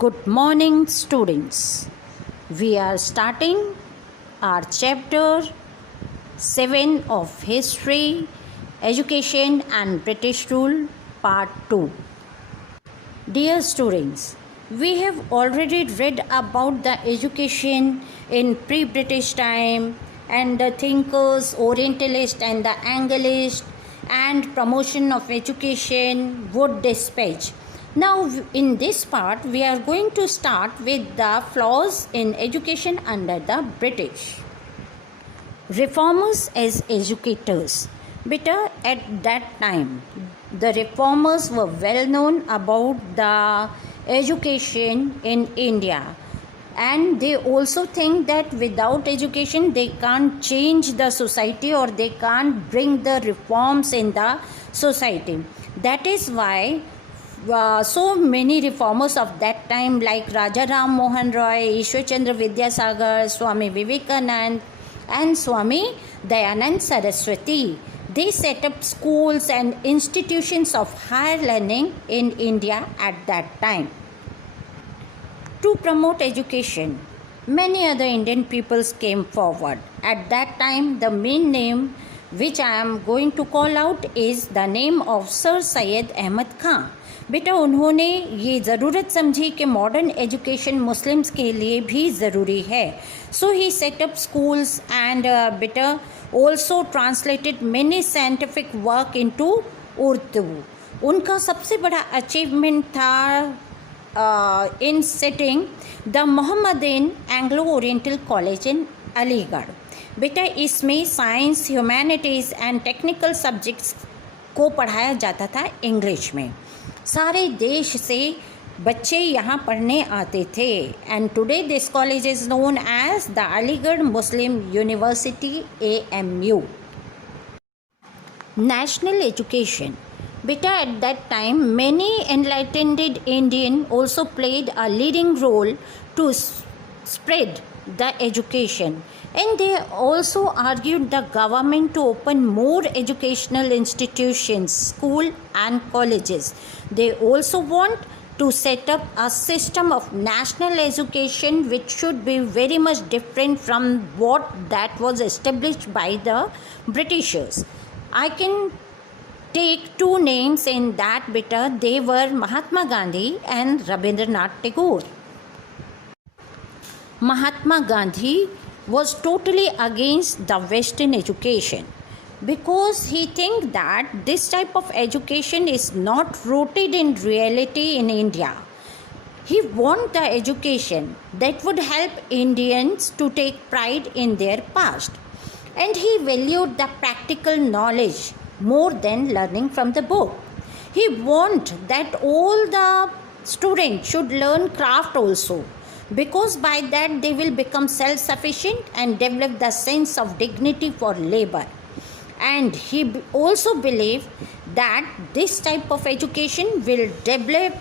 Good morning, students. We are starting our chapter 7 of History, Education and British Rule, Part 2. Dear students, we have already read about the education in pre-British time and the thinkers, Orientalist and the Anglist, and promotion of education, Wood Dispatch. Now, in this part, we are going to start with the flaws in education under the British. Reformers as educators. Better at that time, the reformers were well known about the education in India, and they also think that without education they can't change the society or they can't bring the reforms in the society. That is why so many reformers of that time like Raja Ram Mohan Roy, Ishwar Chandra Vidyasagar, Swami Vivekanand and Swami Dayanand Saraswati, they set up schools and institutions of higher learning in India at that time. To promote education, many other Indian peoples came forward. At that time, the main name which I am going to call out is the name of Sir Syed Ahmad Khan. बेटा उन्होंने ये ज़रूरत समझी कि modern education Muslims के लिए भी ज़रूरी है. सो ही सेट अप स्कूल्स एंड बेटा also translated many scientific work into Urdu. उनका सबसे बड़ा अचीवमेंट था in setting the Mohammedan Anglo oriental college in Aligarh. बेटा इसमें science, humanities and technical subjects को पढ़ाया जाता था इंग्लिश में. सारे देश से बच्चे यहाँ पढ़ने आते थे and today this college is known as the Aligarh Muslim University AMU. National education. Beta at that time many enlightened Indians also played a leading role to spread the education, and they also argued the government to open more educational institutions, school and colleges. They also want to set up a system of national education which should be very much different from what that was established by the Britishers. I can take two names in that beta. They were Mahatma Gandhi and Rabindranath Tagore. Mahatma Gandhi was totally against the Western education because he thinks that this type of education is not rooted in reality in India. He wanted the education that would help Indians to take pride in their past, and he valued the practical knowledge more than learning from the book. He wanted that all the students should learn craft also, because by that they will become self-sufficient and develop the sense of dignity for labor. And he also believed that this type of education will develop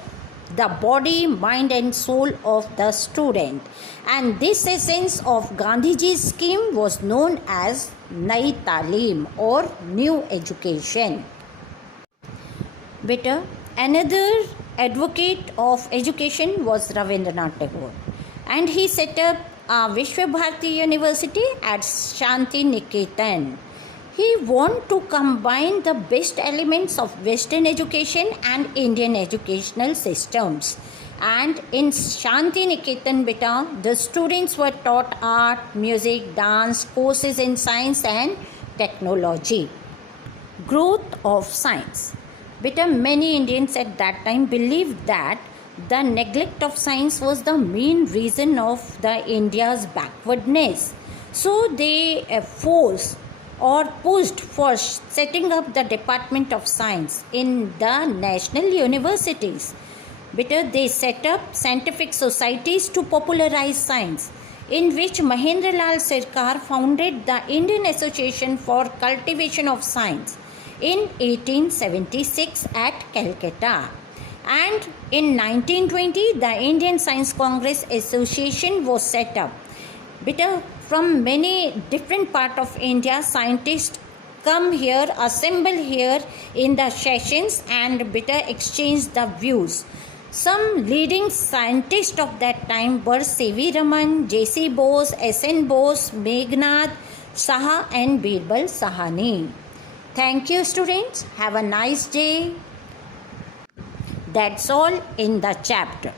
the body, mind and soul of the student. And this essence of Gandhiji's scheme was known as Nai Talim or new education. Better, another advocate of education was Rabindranath Tagore, and he set up Vishwa Bharati University at Shanti Niketan. He wanted to combine the best elements of Western education and Indian educational systems. And in Shanti Niketan, beta, the students were taught art, music, dance, courses in science and technology. Growth of science. Beta, many Indians at that time believed that the neglect of science was the main reason of the India's backwardness. So they forced or pushed for setting up the Department of Science in the national universities. Better, they set up scientific societies to popularize science, in which Mahendralal Sircar founded the Indian Association for Cultivation of Science in 1876 at Calcutta. And in 1920, the Indian Science Congress Association was set up. Better, from many different parts of India, scientists come here, assemble here in the sessions and better exchange the views. Some leading scientists of that time were C.V. Raman, J.C. Bose, S.N. Bose, Meghnad Saha and Birbal Sahani. Thank you, students. Have a nice day. That's all in the chapter.